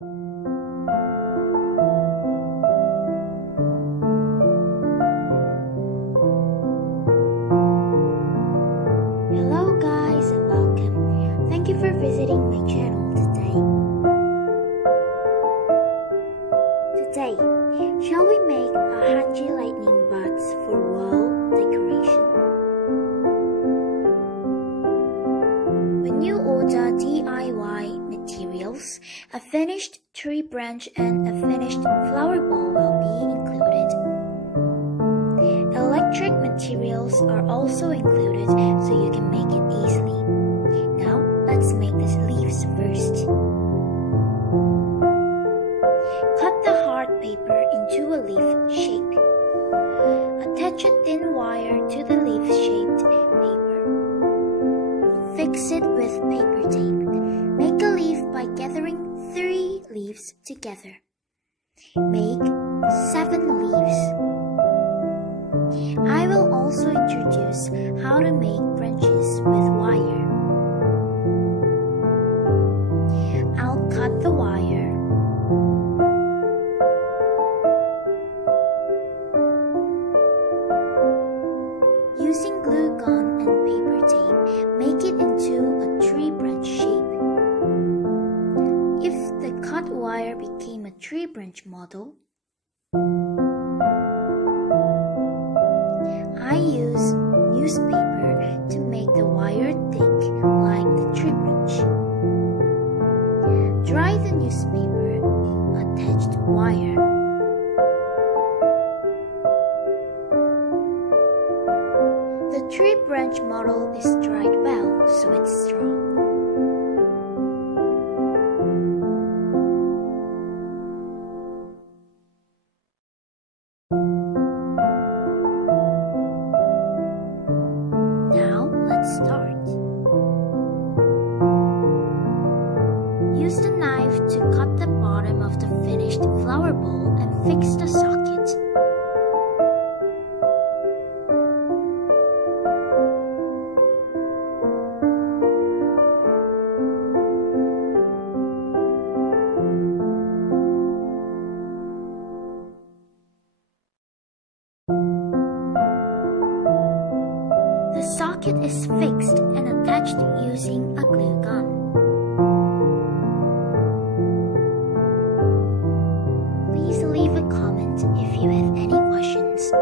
Hello guys and welcome. Thank you for visiting my channel today. Today, shall we make a Hanji lightning buds for wall decoration? When you order DIY materials, a finished tree branch and a finished flower bowl will be included. Electric materials are also included so you can make it easily. Now, let's make the leaves first. Cut the hard paper into a leaf shape. Attach a thin wire to the leaf-shaped paper. Fix it with paper tape. Make a leaf by gathering 3 leaves together. Make 7 leaves. I will also introduce how to make branches with wire. I'll cut the wire. Using glue gun and paper tape, make it into a tree branch shape. If the cut wire became a tree branch model, I use newspaper to make the wire thick like the tree branch. Dry the newspaper attached wire. The tree branch model is dried well, so it's strong. Now, let's start. Use the knife to cut the bottom of the finished flower bowl and fix the socket. The socket is fixed and attached using a glue gun. Please leave a comment if you have any questions.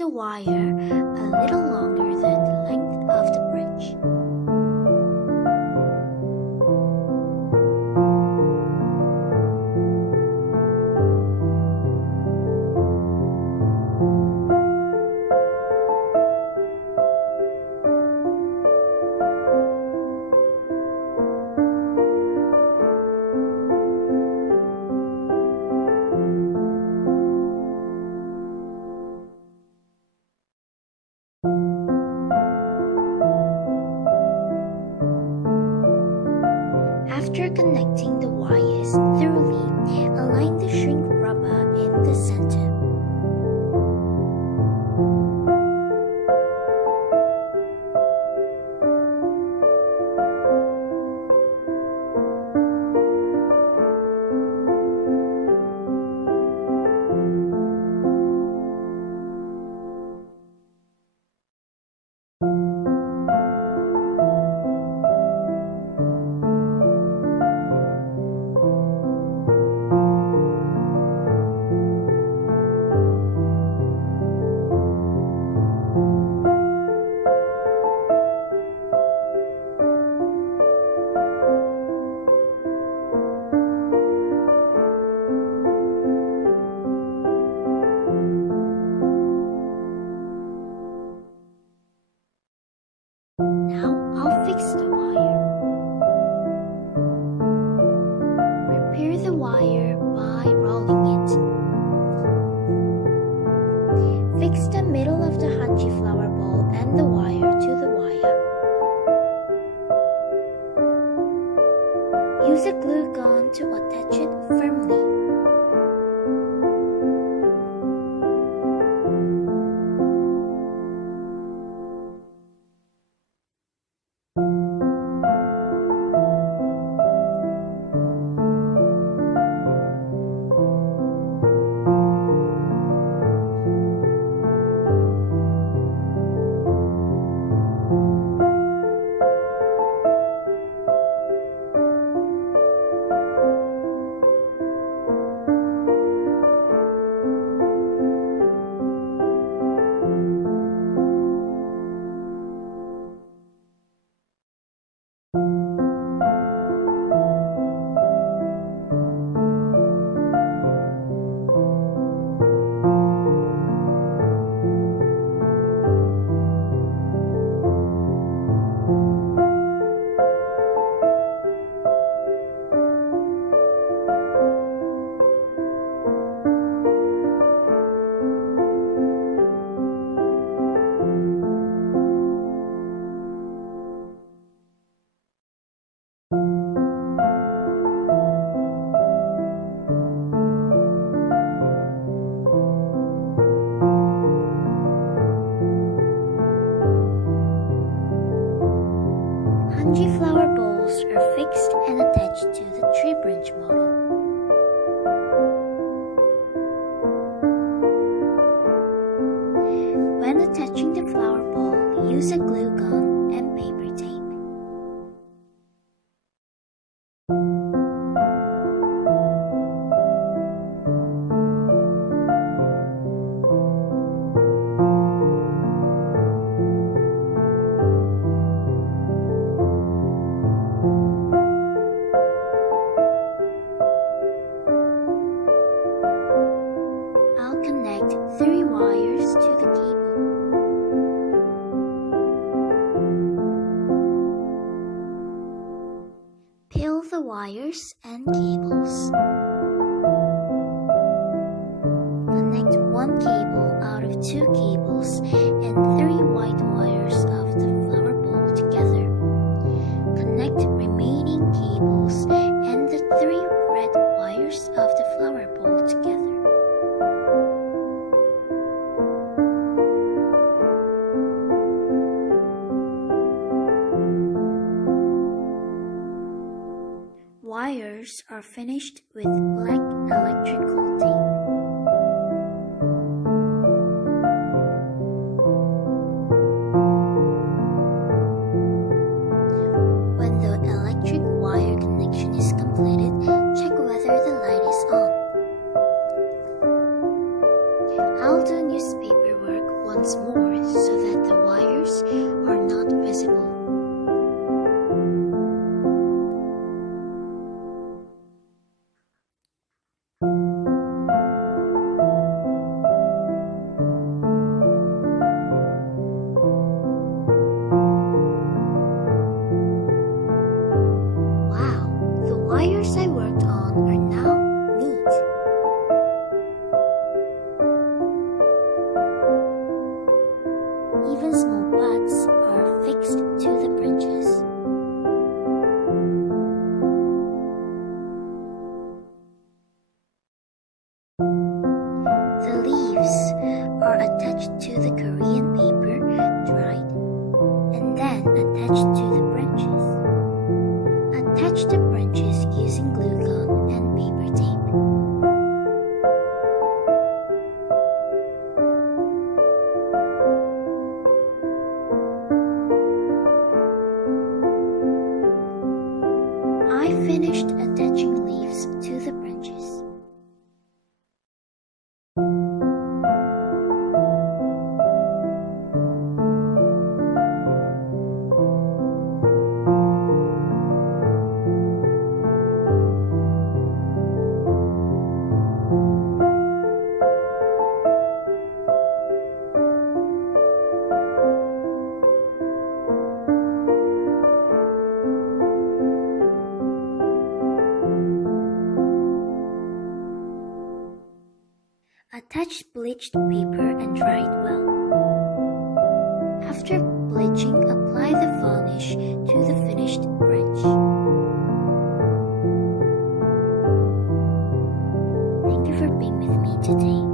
the wire a little longer than the length of the bridge. After connecting the wires thoroughly, align the shrink rubber in the center. Now I'll fix the wire. Prepare the wire by rolling it. Fix the middle of the Hanji flower ball and the wire to the wire. Use a glue gun to attach it firmly. Hanji flower bowls are fixed and attached to the tree branch model. When attaching the flower bowl, use a glue gun and paper tape. I'll connect 3 wires to the cable. Peel the wires and cables. Connect 1 cable out of 2 cables and 3 white wires of the flower bowl together. Connect remaining cables and the 3 red wires of the flower bowl together. Wires are finished with black electrical tape. When the electric wire connection is completed, check whether the light is on. I'll do newspaper work I finished attaching leaves to the branches. Attach bleached paper and dry it well. After bleaching, apply the varnish to the finished branch. Thank you for being with me today.